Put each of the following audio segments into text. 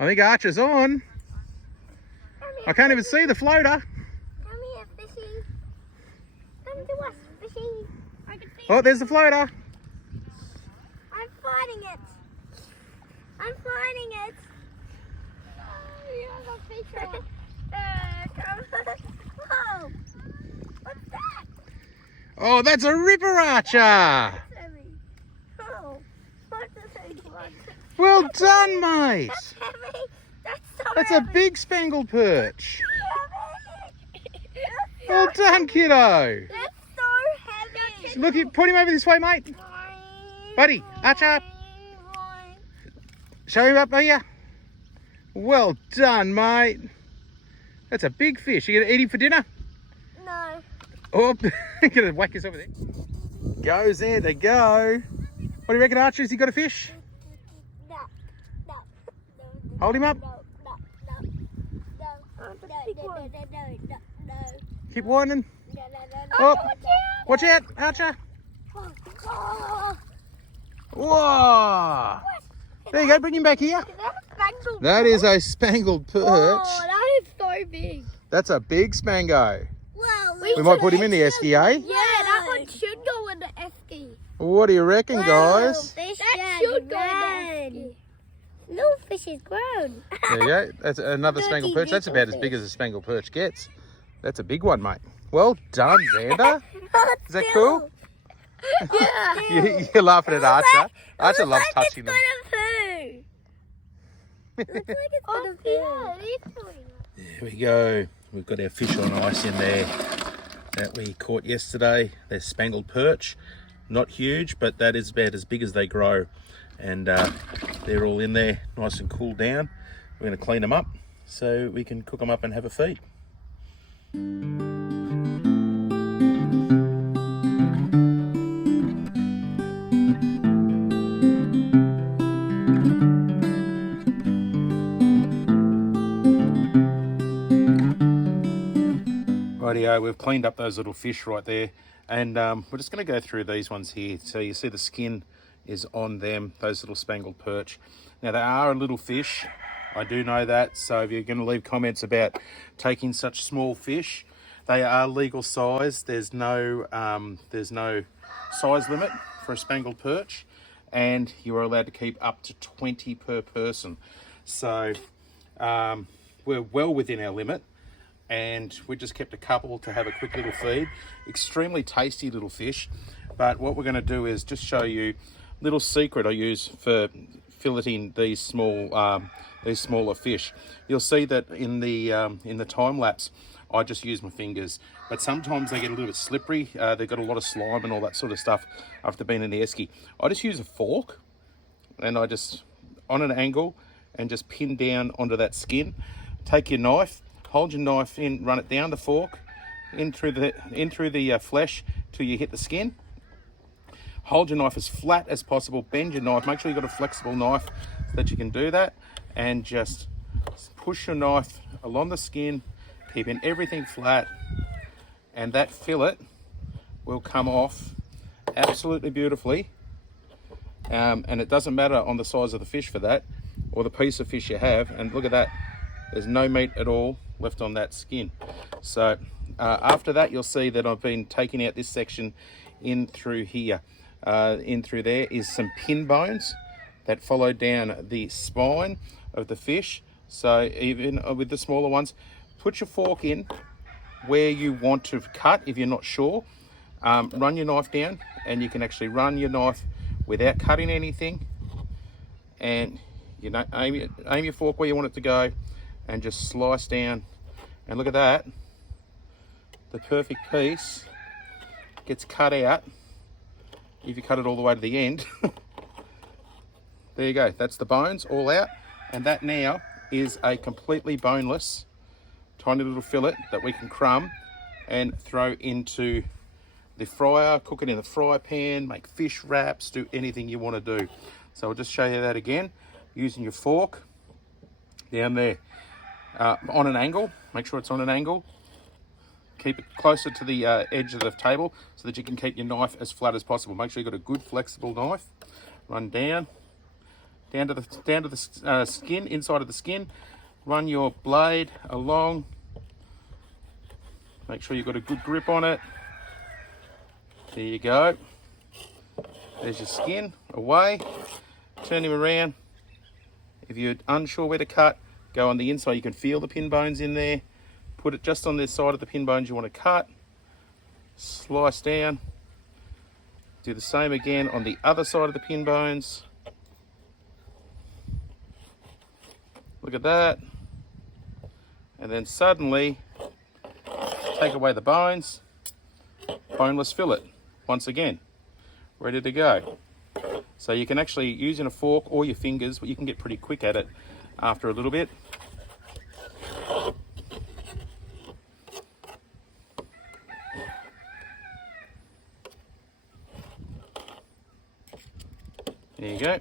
I think Archer's on. I can't even see the floater. Come here, fishy. Come to us, fishy. I can see Oh, there's the floater. I'm finding it. I'm finding it. Oh, you have a fish on. Come on. Whoa. What's that? Oh, that's a ripper, Archer. That's heavy. Oh, what does it do? Well done, mate. That's heavy. That's so That's a heavy. big Spangled Perch. Heavy. Well done, kiddo. That's so heavy. Look, put him over this way, mate. Buddy, Archer. Show him up here. Well done, mate. That's a big fish. You gonna eat him for dinner? No. Oh, you're gonna whack us over there. Goes there to go. What do you reckon, Archer? Has he got a fish? No. No. Hold him up. No. No. No. No. No. No. No. No. Keep whining. No. Oh, watch out, Archer. Oh. Whoa. There you go. Bring him back here. Is that a spangled That is a Spangled Perch. Oh, that is so big. That's a big Spango. Well, We might put him in the esky, eh? Yeah, that one should go in the esky. What do you reckon, guys? That should go in the esky. No fish is grown. There you go. That's another Spangled Perch. That's about as big as a Spangled Perch gets. That's a big one, mate. Well done, Xander. Is that cool? Yeah. You're laughing at Archer. Archer loves touching them. Looks like it's gonna poo. Yeah, it is pooing. There we go. We've got our fish on ice in there that we caught yesterday. They're Spangled Perch. Not huge, but that is about as big as they grow. And they're all in there, nice and cooled down. We're going to clean them up so we can cook them up and have a feed. Rightio, we've cleaned up those little fish right there, and we're just going to go through these ones here. So you see the skin is on them, those little Spangled Perch. Now they are a little fish, I do know that, so if you're going to leave comments about taking such small fish, they are legal size. There's no size limit for a Spangled Perch, and you are allowed to keep up to 20 per person. So we're well within our limit. And we just kept a couple to have a quick little feed. Extremely tasty little fish. But what we're going to do is just show you a little secret I use for filleting these smaller fish. You'll see that in the time lapse, I just use my fingers. But sometimes they get a little bit slippery. They've got a lot of slime and all that sort of stuff after being in the esky. I just use a fork, and I just on an angle and just pin down onto that skin. Take your knife. Hold your knife in, run it down the fork, in through the flesh till you hit the skin. Hold your knife as flat as possible, bend your knife, make sure you've got a flexible knife so that you can do that, and just push your knife along the skin, keeping everything flat, and that fillet will come off absolutely beautifully. And it doesn't matter on the size of the fish for that, or the piece of fish you have, and look at that, there's no meat at all left on that skin. So after that, you'll see that I've been taking out this section in through here. In through there is some pin bones that follow down the spine of the fish. So even with the smaller ones, put your fork in where you want to cut if you're not sure. Run your knife down, and you can actually run your knife without cutting anything. And you know, aim your fork where you want it to go, and just slice down, and look at that, the perfect piece gets cut out if you cut it all the way to the end. There you go, that's the bones all out, and that now is a completely boneless tiny little fillet that we can crumb and throw into the fryer, cook it in the fry pan, make fish wraps, do anything you want to do. So I'll just show you that again, using your fork down there. On an angle, make sure it's on an angle. Keep it closer to the edge of the table so that you can keep your knife as flat as possible. Make sure you've got a good flexible knife. Run down down to the skin, inside of the skin. Run your blade along. Make sure you've got a good grip on it. There you go. There's your skin, away. Turn him around. If you're unsure where to cut, go on the inside. You can feel the pin bones in there. Put it just on the side of the pin bones you want to cut. Slice down. Do the same again on the other side of the pin bones. Look at that. And then suddenly, take away the bones. Boneless fillet, once again, ready to go. So you can actually use a fork or your fingers, but you can get pretty quick at it after a little bit. There you go.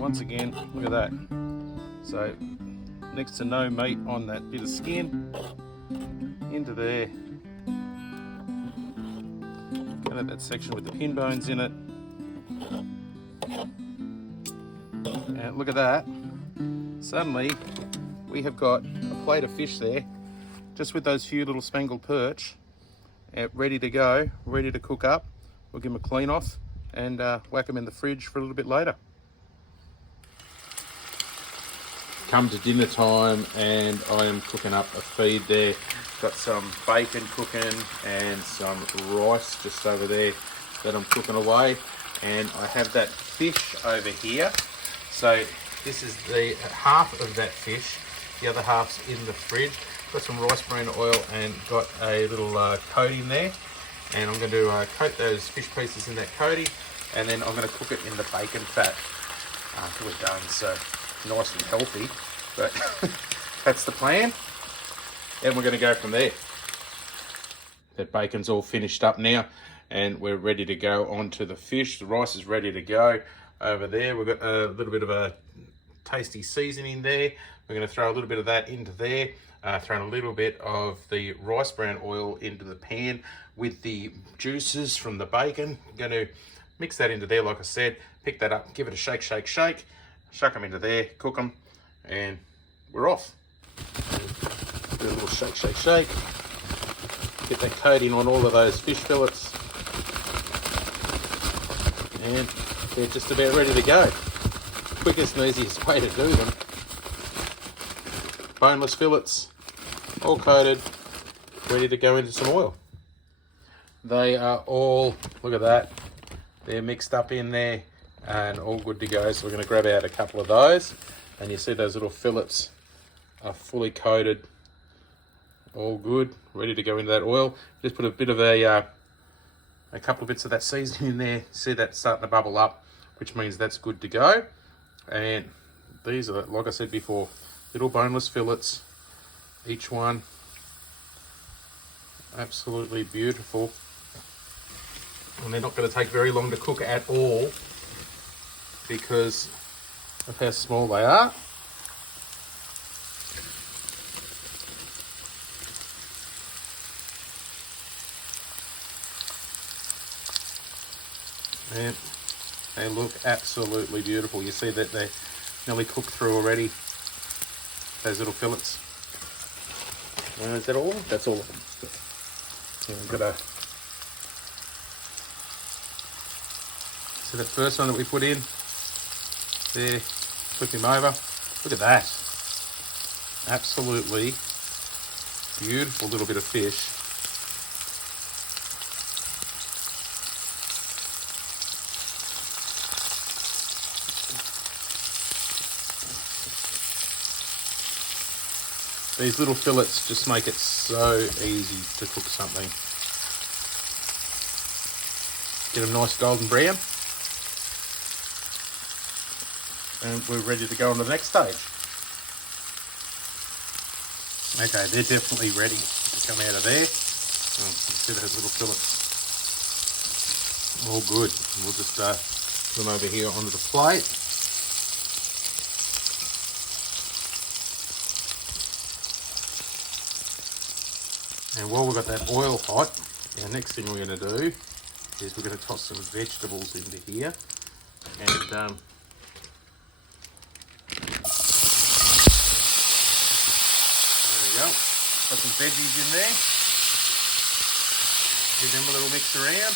Once again, look at that. So next to no meat on that bit of skin. Into there. Cut out that section with the pin bones in it. And look at that. Suddenly we have got a plate of fish there, just with those few little spangled perch, ready to go, ready to cook up. We'll give them a clean off and whack them in the fridge for a little bit later. Come to dinner time and I am cooking up a feed there. Got some bacon cooking and some rice just over there that I'm cooking away, and I have that fish over here. So this is the half of that fish, the other half's in the fridge. Got some rice bran oil and got a little coating there, and I'm going to coat those fish pieces in that coating, and then I'm going to cook it in the bacon fat after we're done. So nice and healthy, but that's the plan. And we're going to go from there. That bacon's all finished up now and we're ready to go onto the fish. The rice is ready to go over there. We've got a little bit of a tasty seasoning there. We're going to throw a little bit of that into there. Throw a little bit of the rice bran oil into the pan with the juices from the bacon. I'm going to mix that into there, like I said. Pick that up, give it a shake, shake, shake. Shuck them into there, cook them, and we're off. Do a little shake, shake, shake. Get that coating on all of those fish fillets. And they're just about ready to go. Quickest and easiest way to do them. Boneless fillets, all coated, ready to go into some oil. They are all, look at that, they're mixed up in there and all good to go. So we're going to grab out a couple of those, and you see those little fillets are fully coated, all good, ready to go into that oil. Just put a bit of a couple of bits of that seasoning in there. See that starting to bubble up, which means that's good to go. And these are, like I said before, little boneless fillets, each one absolutely beautiful, and they're not going to take very long to cook at all because of how small they are. And they look absolutely beautiful. You see that they're nearly cooked through already, those little fillets. Is that all? That's all of them. And we've got a, so that first one that we put in there, flip him over. Look at that. Absolutely beautiful little bit of fish. These little fillets just make it so easy to cook something. Get them nice golden brown. And we're ready to go on to the next stage. Okay, they're definitely ready to come out of there. Oh, you see those little fillets. All good. We'll just put them over here onto the plate. And while we've got that oil hot, our next thing we're going to do is we're going to toss some vegetables into here. And there we go. Got some veggies in there. Give them a little mix around.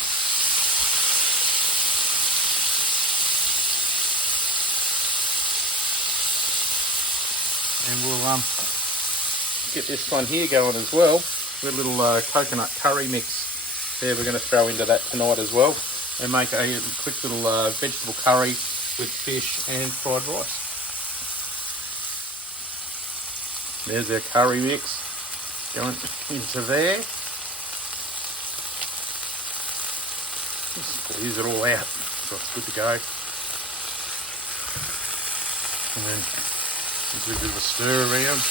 And we'll get this one here going as well. With a little coconut curry mix there we're going to throw into that tonight as well. And make a quick little vegetable curry with fish and fried rice. There's our curry mix going into there. Just squeeze it all out so it's good to go. And then do a bit of a stir around.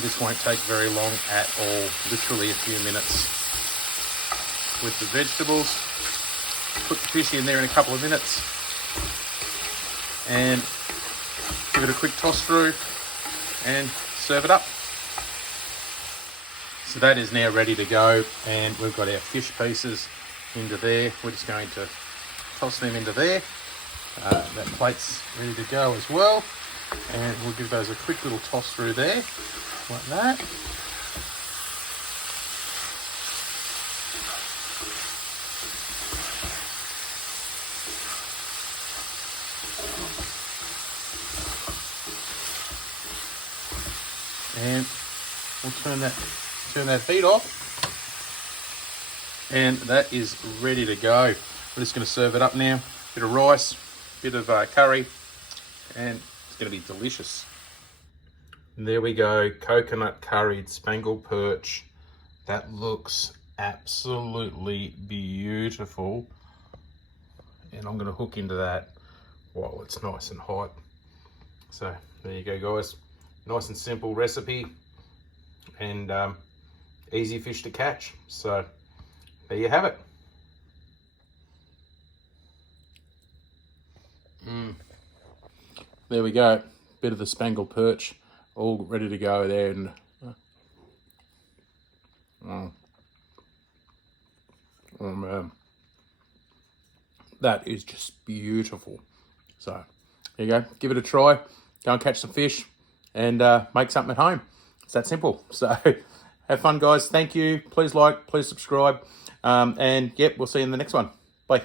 This won't take very long at all, literally a few minutes. With the vegetables, put the fish in there in a couple of minutes and give it a quick toss through and serve it up. So that is now ready to go, and we've got our fish pieces into there. We're just going to toss them into there. That plate's ready to go as well, and we'll give those a quick little toss through there, like that. And we'll turn that heat off, and that is ready to go. We're just going to serve it up now. Bit of rice, bit of curry, and it's going to be delicious. And there we go, coconut curried spangled perch. That looks absolutely beautiful. And I'm going to hook into that while it's nice and hot. So there you go, guys. Nice and simple recipe, and easy fish to catch. So there you have it. There we go, bit of the spangled perch, all ready to go there. And that is just beautiful. So there you go, give it a try, go and catch some fish and make something at home. It's that simple. So have fun, guys. Thank you. Please like, please subscribe. And yep, we'll see you in the next one. Bye.